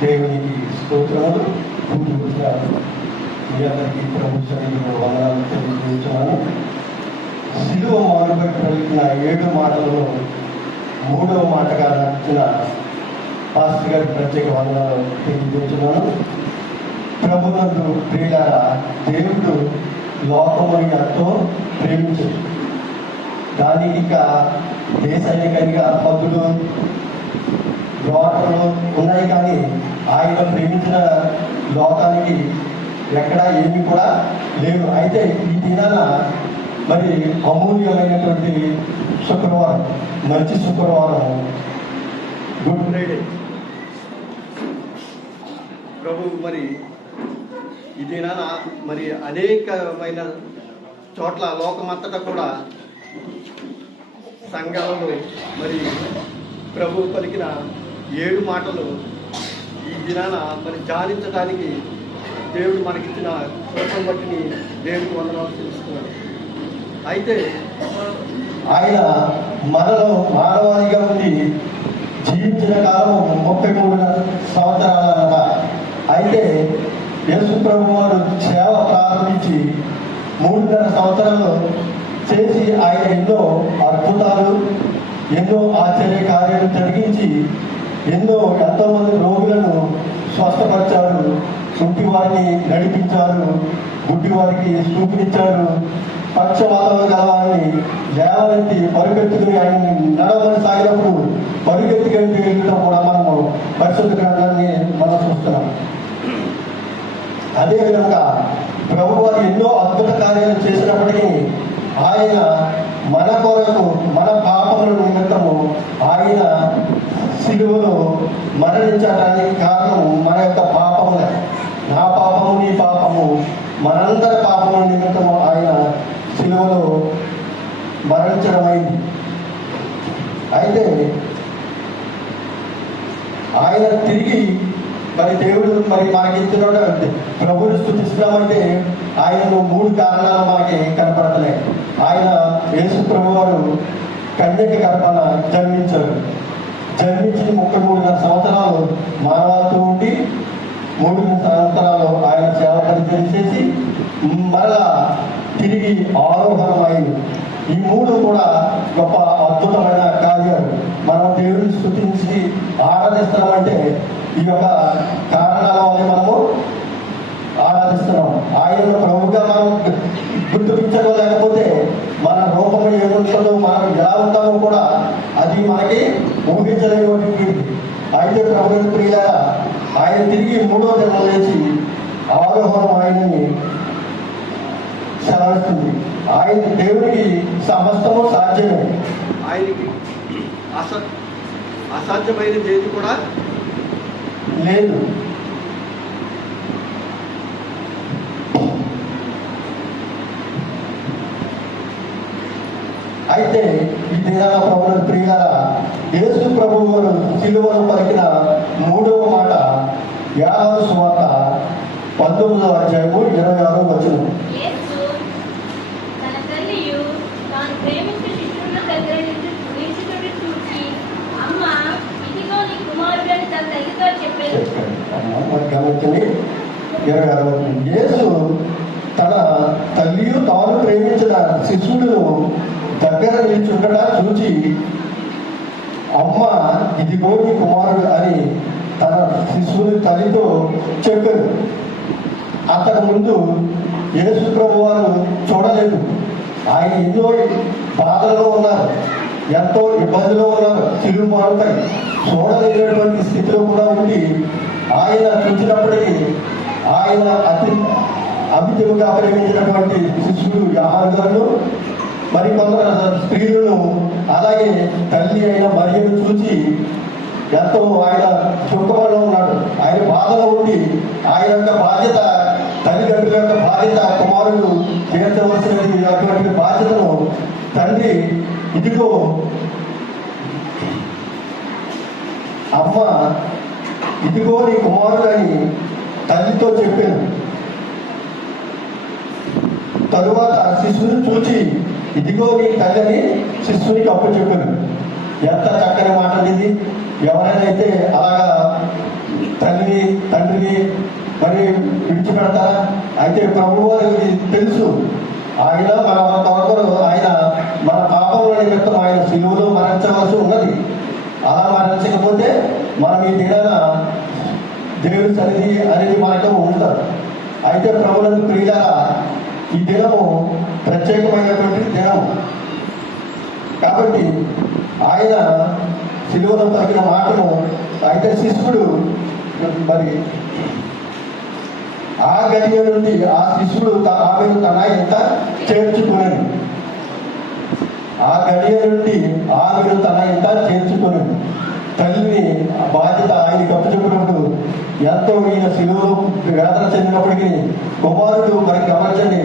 దేవునికి స్తోత్రములు. మీ అందరికీ ప్రభు సన్నిధిలో వందనాలు తెలియజేస్తున్నాను. సిలువ మానుపై పలికిన 7 మాటలలో 3వ మాటగా నచ్చిన పాస్టర్ గారి ప్రత్యేక వందనాలు తెలియజేస్తున్నాను. ప్రభునందు ప్రియులారా, దేవుడు లోకముని ఎంతో ప్రేమించదు. దానికి ఇక దేశానికనిగా హద్దులు లోటలు ఉన్నాయి, కానీ ఆయన ప్రేమించిన లోకానికి ఎక్కడా ఏమీ కూడా లేవు. అయితే ఈ దినాన మరి అమూల్యమైనటువంటి శుక్రవారం, మంచి శుక్రవారం, గుడ్ ఫ్రైడే. ప్రభు మరి ఈ దినాన మరి అనేకమైన చోట్ల లోకమంతటా కూడా సంఘాలలో మరి ప్రభు పలికిన 7 మాటలు ఈ దినాన మరి ధ్యానించడానికి దేవుడు మనకిచ్చిన కృపను బట్టిని దేవుడికి వందనాలు తెలుసుకున్నాడు. అయితే ఆయన మనలో మానవాళిగా ఉండి జీవించిన కాలం 33 సంవత్సరాలన్నమాట. అయితే యేసు ప్రభు వారు సేవ ప్రారంభించి 3.5 సంవత్సరాలు చేసి ఆయన ఎన్నో అద్భుతాలు, ఎన్నో ఆశ్చర్య కార్యాలు జరిగించి ఎంతోమంది రోగులను స్వస్థపరిచారు, కుంటి వారిని నడిపించారు, గుడ్డి వారికి చూపించారు, పక్షవాతంలో గలవారిని లేవనెత్తి పరుగెత్తుకుని ఆయన నడవని సాగినప్పుడు పరుగెత్తుకొని వెళ్ళడం కూడా మనము పరిశుద్ధ గ్రంథాన్ని మనం చూస్తున్నాం. అదేవిధంగా ప్రభు వారు ఎన్నో అద్భుత కార్యాలు చేసినప్పటికీ ఆయన మన కొరకు, మన పాపముల నిమిత్తము ఆయన సిలువలో మరణించడానికి కారణం మన యొక్క పాపములే. నా పాపము, నీ పాపము, మనందరి పాపముల నిమిత్తము ఆయన సిలువలో మరణించడం అయింది. అయితే ఆయన తిరిగి మరి దేవుడు మరి మనకి ఇచ్చినటువంటి ప్రభువుని స్తుతిస్తున్నామంటే ఆయనను 3 కారణాలు మనకి కనపడతలేదు. ఆయన యేసు ప్రభు వారు కన్యక గర్భాన జన్మించారు. జన్మించి 33 సంవత్సరాలు మానవాలతో ఉండి 3 సంవత్సరాలు ఆయన సేవ పరిచయం చేసి మరలా తిరిగి ఆరోహణమైంది. ఈ 3 కూడా గొప్ప అద్భుతమైన కార్యాలు. మనం దేవుడిని స్తుతించి ఆరాధిస్తున్నామంటే ఈ యొక్క కారణాల వల్ల మనము ఆరాధిస్తున్నాం. ఆయన ప్రభుగా మనం గుర్తించడం, లేకపోతే మన రూపము ఏముంటుందో, మనం ఎలా ఉంటామో కూడా అది మనకి ఊహించలేని. అయితే ప్రభు ప్రియులారా, ఆయన తిరిగి 3వ దినం లేచి ఆరోహణం ఆయనని సెలవిస్తుంది. ఆయన దేవుడికి సమస్తము సాధ్యమే. ఆయనకి అసాధ్యమైనది ఏది కూడా లేదు. అయితే ఈ దినాల ప్రభువుల ప్రియులారా, యేసు ప్రభువు సిలువలో పలికిన 3వ మాట యోహాను సువార్త 19వ అధ్యాయము 26వ వచనం. గమనించండి, 26వ వచనం. యేసు తన తల్లియు తాను ప్రేమించిన శిశువులను దగ్గర నిల్చుండటా చూచి, అమ్మ ఇదిగో నీ కుమారుడు అని తన శిశువుని తల్లితో చెప్పారు. అంతకు ముందు యేసు ప్రభు వారు చూడలేదు. ఆయన ఎన్నో బాధలలో ఉన్నారు, ఎంతో ఇబ్బందిలో ఉన్నారు. సిలువ మానుపై చూడలేనటువంటి స్థితిలో కూడా ఉండి ఆయన చూసినప్పటికీ ఆయన అమితముగా ప్రేమించినటువంటి శిశువుడు యోహాను గారు, మరి కొందరు స్త్రీలను, అలాగే తల్లి అయిన మరియను చూసి ఎంతో ఆయన దుఃఖంలో ఉన్నాడు. ఆయన బాధలో ఉండి ఆయన యొక్క బాధ్యత, తల్లిదండ్రుల యొక్క బాధ్యత, కుమారుడు తీర్చవలసినది అటువంటి బాధ్యతను తండ్రి, ఇదిగో అమ్మ ఇదిగో నీ కుమారుడు అని తల్లితో చెప్పాను. తరువాత శిశువుని చూచి ఇదిగో నీ తల్లిని శిశువునికి అప్పు చెప్పాను. ఎంత చక్కని మాట ఇది. ఎవరైనా అయితే అలాగా తండ్రిని మరి విడిచిపెడతారా? అయితే ప్రభు వారికి తెలుసు, ఆయన మన కొరకు ఆయన మన పాపముల నిమిత్తం ఆయన సిలువలో మరణించవలసి ఉన్నది. అలా మరణించకపోతే మనం ఈ దినాన దేవుడి సన్నిధి అనేది మనకు ఉండదు. అయితే ప్రభువులకు ప్రియులారా, ఈ దినము ప్రత్యేకమైనటువంటి దినం కాబట్టి ఆయన సిలువలో పలికిన మాటను అయితే శిష్యుడు మరి ఆ గడియ నుండి ఆ శిష్యుడు ఆమెను తన ఎంత చేర్చుకుని, ఆ గడియ నుండి ఆమెను తన ఎంత చేర్చుకుని తల్లిని బాధ్యత ఆయన కప్పుచెప్పినప్పుడు ఎంతో ఈయన సిలువలో వేదన చెందినప్పటికీ కుమారుడు మరి గమనించండి,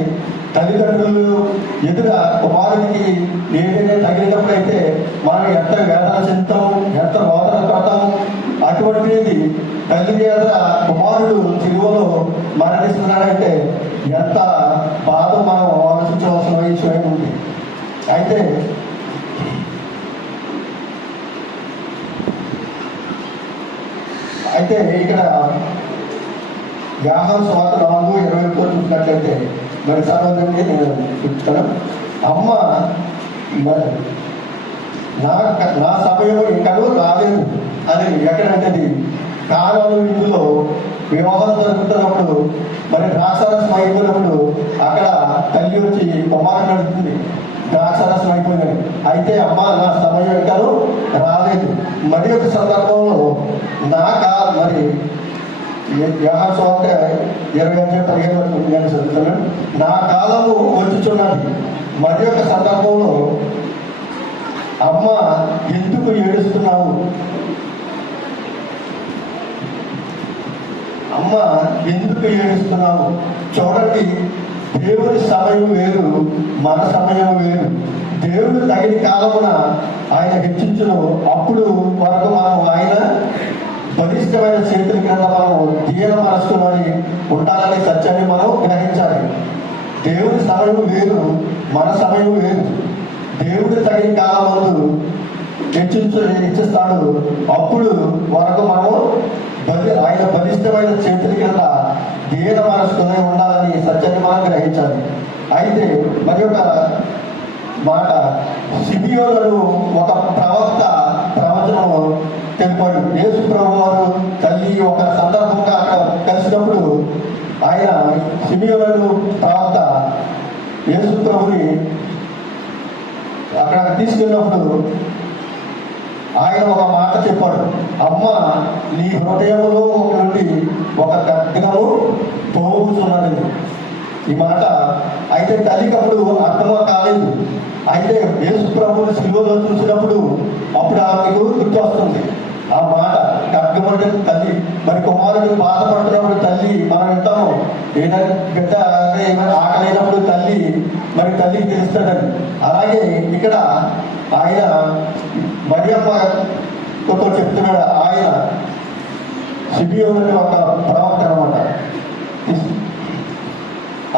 తల్లిదండ్రులు ఎదుట కుమారుడికి ఏదైనా తగిలినప్పుడైతే మనం ఎంత వేదన చెందుతాము, ఎంత రోదన పడతాము. అటువంటిది తల్లి మీద కుమారుడు సిలువలో మరణిస్తున్నాడంటే ఎంత బాధ మనం ఆలోచించవలసిన విషయం ఉంది. అయితే ఇక్కడ యోహాను సువార్త 4:20 చూసినట్లయితే మరి సర్వదండి నేను చెప్తాను. అమ్మ మరి నా సమయం ఇంకను రాలేదు అని ఎక్కడంటే కాలంలో ఇందులో వివాహం జరుగుతున్నప్పుడు మరి ద్రాక్షారసం అయిపోయినప్పుడు అక్కడ తల్లి వచ్చి కుమారుడు అడుగుతుంది, ద్రాక్షారసం అయిపోయిందని. అయితే అమ్మ నా సమయం ఇంకను రాలేదు. మరి ఒక సందర్భంలో మరి యోహాను సువార్త 20:15 నేను చదువుతున్నాను. నా కాలము వచ్చుచున్నది. మరి ఒక సందర్భంలో అమ్మ ఎందుకు ఏడుస్తున్నావు, అమ్మ ఎందుకు ఏడుస్తున్నావు? చూడండి, దేవుని సమయం వేరు, మన సమయం వేరు. దేవుడు తగిన కాలమున ఆయన హెచ్చించును. అప్పుడు వరకు మనం ఆయన బలిష్టమైన చేతుల కింద మనం దీన మనస్సులోని ఉండాలని సత్యాన్ని మనం గ్రహించాలి. దేవుడి సమయం వేరు, మన సమయం వేరు. దేవుడు తగిన కాలం హెచ్చిస్తాడు. అప్పుడు వరకు మనము ఆయన బలిష్టమైన చేతుల కింద దీన మనస్సులోనే ఉండాలని సత్యాన్ని మనం గ్రహించాలి. అయితే మరి ఒక మాట, సిబియోలను ఒక ప్రవక్త ప్రవచనము తెలిపాడు. యేసు ప్రభు వారు తల్లి ఒక సందర్భంగా అక్కడ కలిసినప్పుడు ఆయన సిబియోలను ప్రవక్త యేసు ప్రభుని అక్కడ తీసుకెళ్ళినప్పుడు ఆయన ఒక మాట చెప్పాడు, అమ్మ నీ హృదయంలో నుండి ఒక ఖడ్గము పోగుతున్నది. ఈ మాట అయితే తల్లికి అప్పుడు అర్థం కాలేదు. అయితే యేసు ప్రభుని సిలువలో చూసినప్పుడు అప్పుడు ఆమెకు గుర్తు వస్తుంది ఆ మాట, ఖడ్గమంటే తల్లి. మరి కుమారుడు బాధపడుతున్నప్పుడు తల్లి మనం వింటాము, ఏదైనా బిడ్డ ఏమైనా ఆకలైనప్పుడు తల్లి మరి తల్లికి తెలుస్తుందని. అలాగే ఇక్కడ ఆయన మరియమ్మతో చెప్తున్నాడు, ఆయన సిబియోని ఒక ప్రవక్త అనమాట.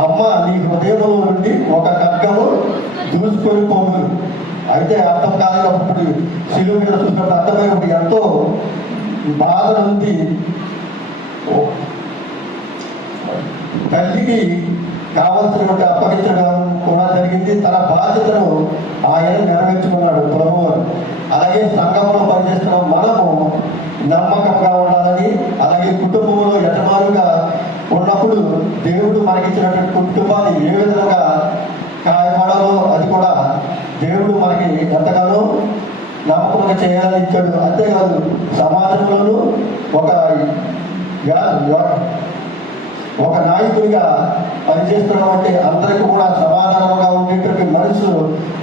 అమ్మ నీ హృదయంలో నుండి ఒక ఖడ్గము దూసుకొని పోగులు. అయితే అర్థం కాలేనప్పుడు శిలువ మీద చూసినప్పుడు అర్థమైనప్పుడు ఎంతో బాధ ఉంది. తల్లికి కావాల్సినటువంటి అప్పగించడం కూడా జరిగింది. తన బాధ్యతను ఆయన నెరవేర్చుకున్నాడు ప్రభువు. అలాగే సంఘంలో పనిచేస్తున్న మనము నమ్మకంగా ఉండాలని, అలాగే కుటుంబంలో యజమానులుగా ఉన్నప్పుడు దేవుడు మనకిచ్చినటువంటి కుటుంబాన్ని ఏ విధంగా కాయపడాలో అది కూడా దేవుడు మనకి ఎంతగానో నమ్మకంగా చేయాలని ఇచ్చాడు. అంతేకాదు సమాజంలోనూ ఒక నాయకుడిగా పనిచేస్తున్నామంటే అందరికీ కూడా సమాధానంగా ఉండేటువంటి మనసు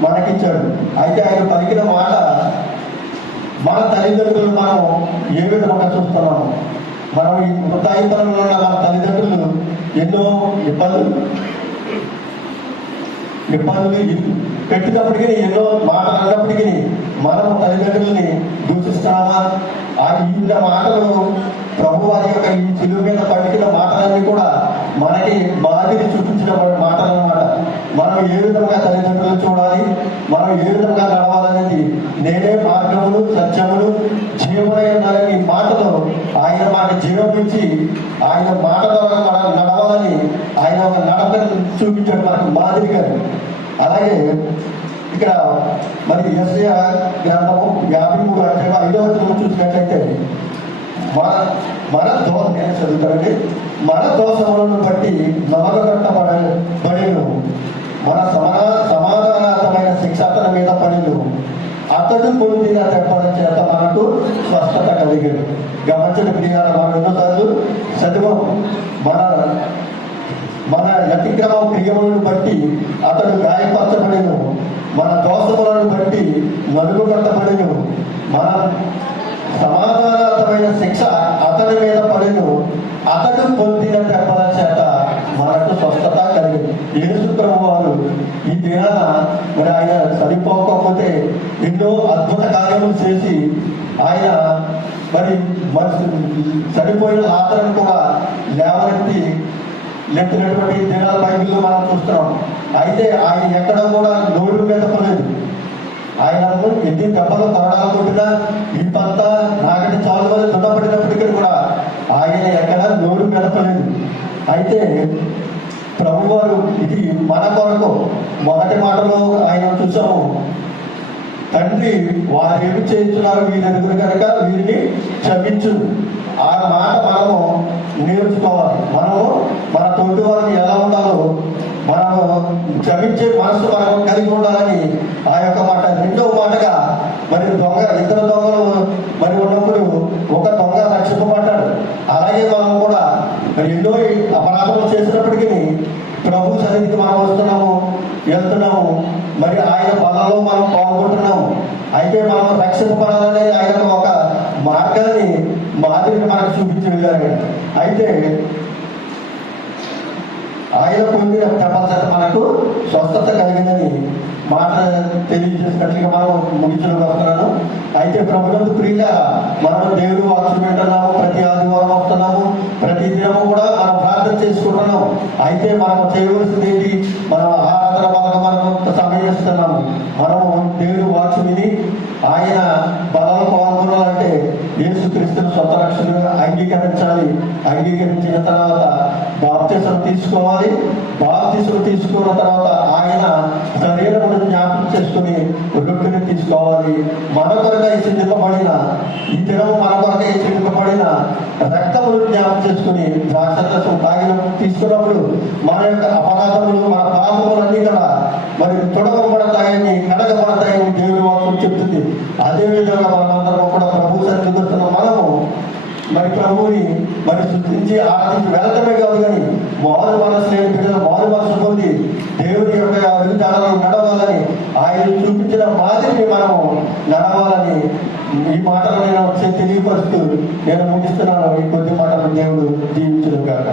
మనకిచ్చాడు. అయితే ఆయన పలికిన మాట మన తల్లిదండ్రులు మనం ఏ విధంగా చూస్తున్నాము. మనం ఈ వృద్ధాయితనంలో ఉన్న మన తల్లిదండ్రులు ఎన్నో ఇబ్బందులు పెట్టినప్పటికీ, ఎన్నో మాటలు అన్నప్పటికీ మనం తల్లిదండ్రులని దూషిస్తున్నామా? ఈ మాటలు ప్రభు వారి యొక్క ఈ సిలువ మీద పలికిన మాటలన్నీ కూడా మనకి మాదిరి చూపించిన మాటలు అన్నమాట. మనం ఏ విధంగా తల్లిదండ్రులు చూడాలి, మనం ఏ విధంగా నడవాలనేది నేనే మార్గమును సత్యమును జీవమైనని మాటలో ఆయన మాకు జీవం ఇచ్చి ఆయన మాట ద్వారా మనం నడవాలని ఆయన ఒక నడకను చూపించాడు మనకు మాదిరిగా. అలాగే ఇక్కడ మరి యెషయా గ్రంథము 53 అధ్యాయం 5వ వచనం చూసినట్లయితే మన దోషం నేను చదువుతానండి. మన దోషములను బట్టి నలగొట్టబడేను, మన సమాధానార్థమైన శిక్ష అతని మీద పడేను, అతడు పొందిన దెబ్బల చేత మనకు స్వస్థత కలిగాడు. గమనించండి ప్రియాల, మనం ఎన్నోసార్లు చదువు మన అతిక్రమ క్రియములను బట్టి అతడు గాయపరచబడేను, మన దోషములను బట్టి నలుగుబట్టబడేను, మన సమాధానార్థమైన శిక్ష అతని మీద పడేను, అతడు పొందిన దెబ్బల చేత మనకు స్వస్థత కలిగింది. యేసు ప్రభువు వారు ఈ దినాన మరి ఆయన సరిపోకపోతే ఎన్నో అద్భుత కార్యములు చేసి ఆయన మరి చనిపోయిన లాజరును కూడా లేవనెత్తి నెట్టినటువంటి దినాల బైబిల్లో మనం చూస్తున్నాం. అయితే ఆయన ఎక్కడ కూడా నోరు మీద పడలేదు. ఆయన ఎన్ని దెబ్బలు తరడాలు కొట్టినా ఇంతంతా నాగటి చాలు వల్ల దున్నపడినప్పటికీ కూడా ఆయన ఎక్కడ నోరు మెదపలేదు. అయితే ప్రభువారు ఇది మన కొరకు మొదటి మాటలో ఆయన చూసాము, తండ్రి వారు ఏమి చేస్తున్నారు వీరెరుగురు కనుక వీరిని క్షమించు. ఆ మాట మనము నేర్చుకోవాలి. మనము మన తోటి వారిని ఎలా ఉండాలో మనము క్షమించే మనసు మనం కలిగి ఉండాలని ఆ యొక్క మాట. రెండవ మాటగా మరి ఇద్దరు దొంగలు మరి ఉన్నప్పుడు ఒక దొంగ రక్షింపబడ్డాడు. అలాగే మనం కూడా మరి ఎన్నో అపరాధములు చేసినప్పటికీ ప్రభు సన్నిధికి మనం వస్తున్నాము, వెళ్తున్నాము, మరి ఆయన బలలో మనం పాల్గొంటున్నాము. అయితే మనం రక్షింపబడాలనే ఆయన ఒక మార్గాన్ని మాదిరిని మనకు చూపించి వెళ్ళారు. అయితే ఆయన పొందిన ప్రపంచత మనకు స్వస్థత కలిగిందని మాట తెలియజేసినట్లుగా మనం ముగించడం వస్తున్నాను. అయితే ప్రభుత్వ ప్రియుల మనం దేవుడు వాక్యం వింటున్నాము, ప్రతి ఆదివారం వస్తున్నాము, ప్రతి దినము కూడా మనం ప్రార్థన చేసుకుంటున్నాము. అయితే మనం చేయవలసింది ఏంటి? మనం ఆరాధన వల్ల మనం సమయం ఇస్తున్నాము. మనము దేవుడు వాక్యం విని ఆయన బలాలు పాల్గొనాలంటే యేసుక్రీస్తును సొంత రక్షణగా అంగీకరించాలి. అంగీకరించిన తర్వాత బాప్తిసం తీసుకోవాలి. బాప్తిసం తీసుకున్న తర్వాత ఆయన శరీరమును జ్ఞాపకం చేసుకుని రొట్టెని తీసుకోవాలి. మన కొరకై చిందింపబడిన ఈ దినము మన కొరకై చిందింపబడిన రక్తమును జ్ఞాపకం చేసుకుని ద్రాక్షరసం తీసుకున్నప్పుడు మన యొక్క అపరాధములు మన పాపములన్నీ కూడా మరి తొడగబడతాయని కడగబడతాయని దేవుని వాక్యం చెప్తుంది. అదేవిధంగా మనమందరం కూడా ప్రభు సన్నిధిలో మనము మరి ప్రభువుని మరి సృష్టించి ఆరాధించి వెళ్ళటమే కాదు, కానీ మారు మనసు లేని బిడ్డలు మారు మనసు పొంది దేవుని యొక్క అభివృద్ధాలను నడవాలని ఆయన చూపించిన మాదిరిని మనము నడవాలని ఈ మాటలు నేను తెలియపరుస్తూ నేను ముగిస్తున్నాను. ఈ కొద్ది మాటలు దేవుడు దీవించడం కాక.